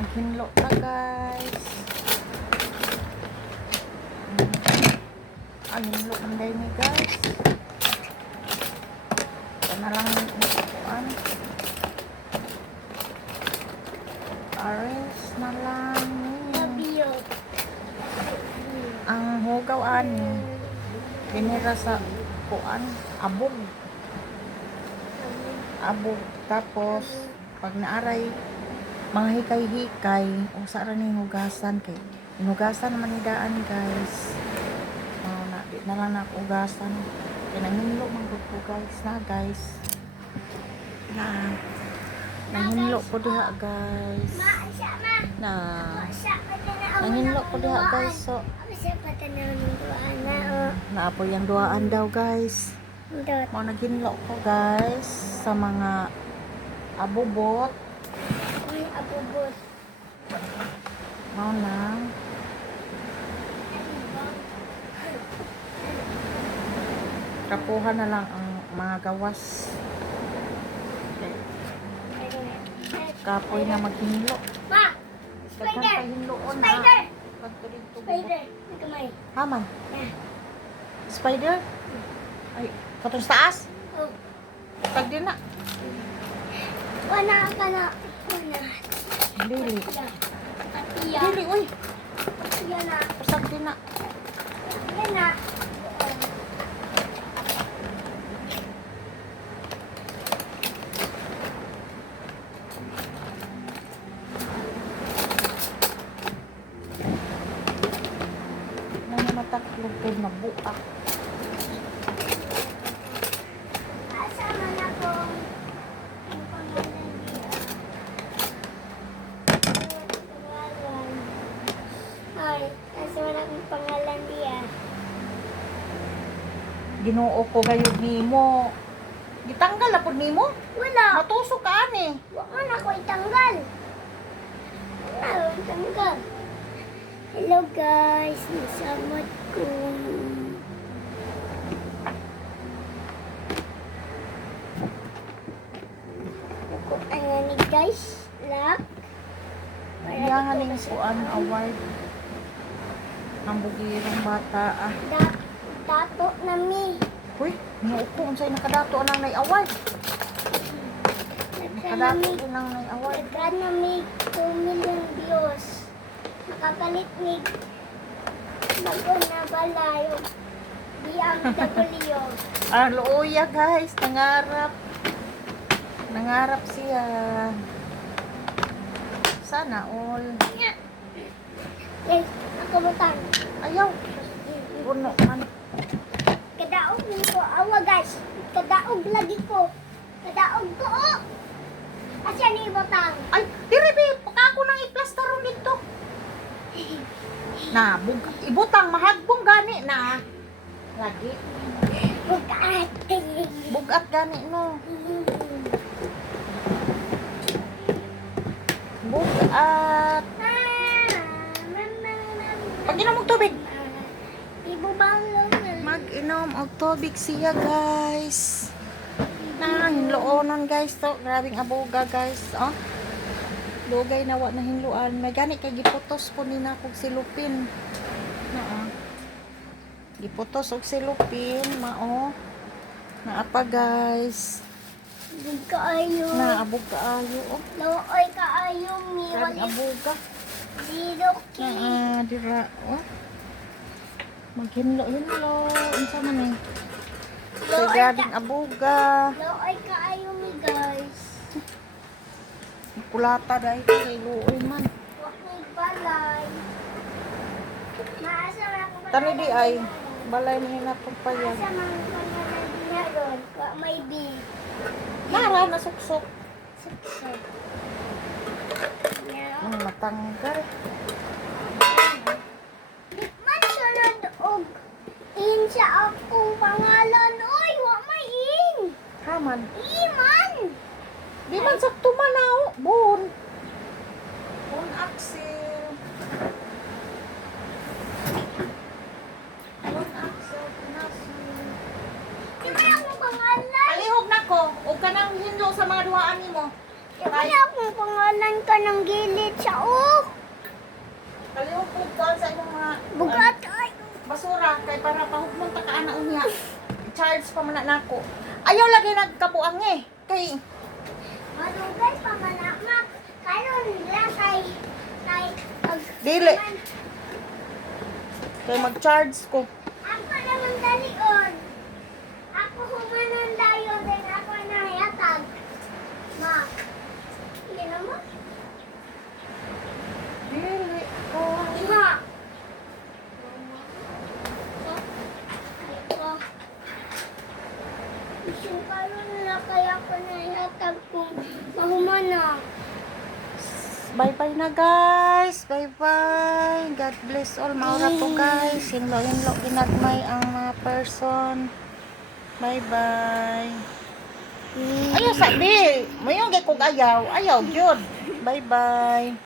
Naghinlo na guys. Ang hinlo manday ni guys. Ito na lang ikuan. Orange na lang. Ang hugaw ani. Binira sa kuan. Abog. Abog. Tapos pag naaray mga hikay-hikay o saan rin hugasan kay hinugasan naman hidaan guys. Na di na lang nakugasan. Pinanginlo man gud ko guys na guys. Na nanginlo ko diha guys. Na nanginlo ko diha guys. So naapoy ang duaan daw guys. Mo naghinlo ko guys sa mga abubot. Abubot. Mau na. Kapuhan na lang ang mga gawas. Kapoy na maghinlo. Ma! Daghan Spider! pa hinloon na. Spider! Kadto dito. Spider! Kamay. Haman. Spider? Ay, katong sa taas? Oh. Tag din na. Wana ka na. Wana. Dili. Atiya. Dili, uy. Atiya na. Pasag din na. Atiya na. Ano mataklog ko na buak. Asa man ako. Ang pangalan niya. Pangalan. Ay, asa man akong pangalan niya. Ginoo ko gayud nimo. Gitanggal na pud nimo? Wala. Matusok ka ani. Wala na ko itanggal. Wala ko itanggal. Hello guys, nasamot ko. Ano ni guys? Lock. Iyahan ning kuan award. Ang bugirong bata ah. Dato na mi. Uy, niuko unsay nakadato nang nay award. Nakadato din nang nay award. Nagkan na mi 2 million views. Nakapalit ni bago na balayo. BMW. Ah, luya guys, nangarap. Nangarap siya. Sana all. Yes, ako butang. Ayaw. Puno man. Kadaog ni ko awa guys. Kadaog lagi ko. Kadaog ko. Oh. Asya ni butang. Ay, diri bi, pagka ako nang i-plasteron dito. Na, ibutang mahagbong gani na. Lagi. Bukat. Bugat gani no. Bugat. Pag-inom og tubig. Ibubang lang. Mag-inom og tubig siya, guys. Na hinloonon guys to. Grabing abuga guys, oh. Dugay nawa na hinluan. May gani kay giputos po ni na kog silupin. Naa. Giputos og silupin, mao. Naa pa guys. Bug kaayo. Naabog kaayo, oh. Looy kaayo mi. Grabing Wali abuga. zero ki. Naa, dira, oh. Maghinlo-hinlo. Unsa man eh. Kay grabing abuga. Looy kaayo mi guys. Kulata dahil kay luoy man. Wak may balay. Maasa man ako balay. Tani di ay balay ni na pagpayan. Maasa man pangalan niya doon. Wak may big. Nara na suksok. Suksok. Matanggal. Di man sunod og in sa akong pangalan. Oy, wak may in. Haman. Iman. Di man sakto manaw. Bon. Bon Axel. Bon Axel. Pinasi. Di man akong pangalan. Palihog na ko. Huwag ka nang hinlo sa mga duhaan mo. Di man akong pangalan ka ng gilid sa mag-charge pa man na ako. Ayaw lagi nagkabuang eh. Kay, Madugay pa man ako. Karon nila kay dili. Kay mag-charge ko. Ako naman dalion. Ako humanan dayon din ako nahayatag. Ma. Hindi naman. Dili ko. Ma. Ito. Isang karon na kaya ako nahayatag kung mahumana. Bye-bye na guys. Bye-bye. God bless all. Maura po guys. Hinlo-hinlo ginagmay ang mga person. Bye-bye. Ayaw sabi. Mayong kay kong ayaw. Ayaw, yun. Bye-bye.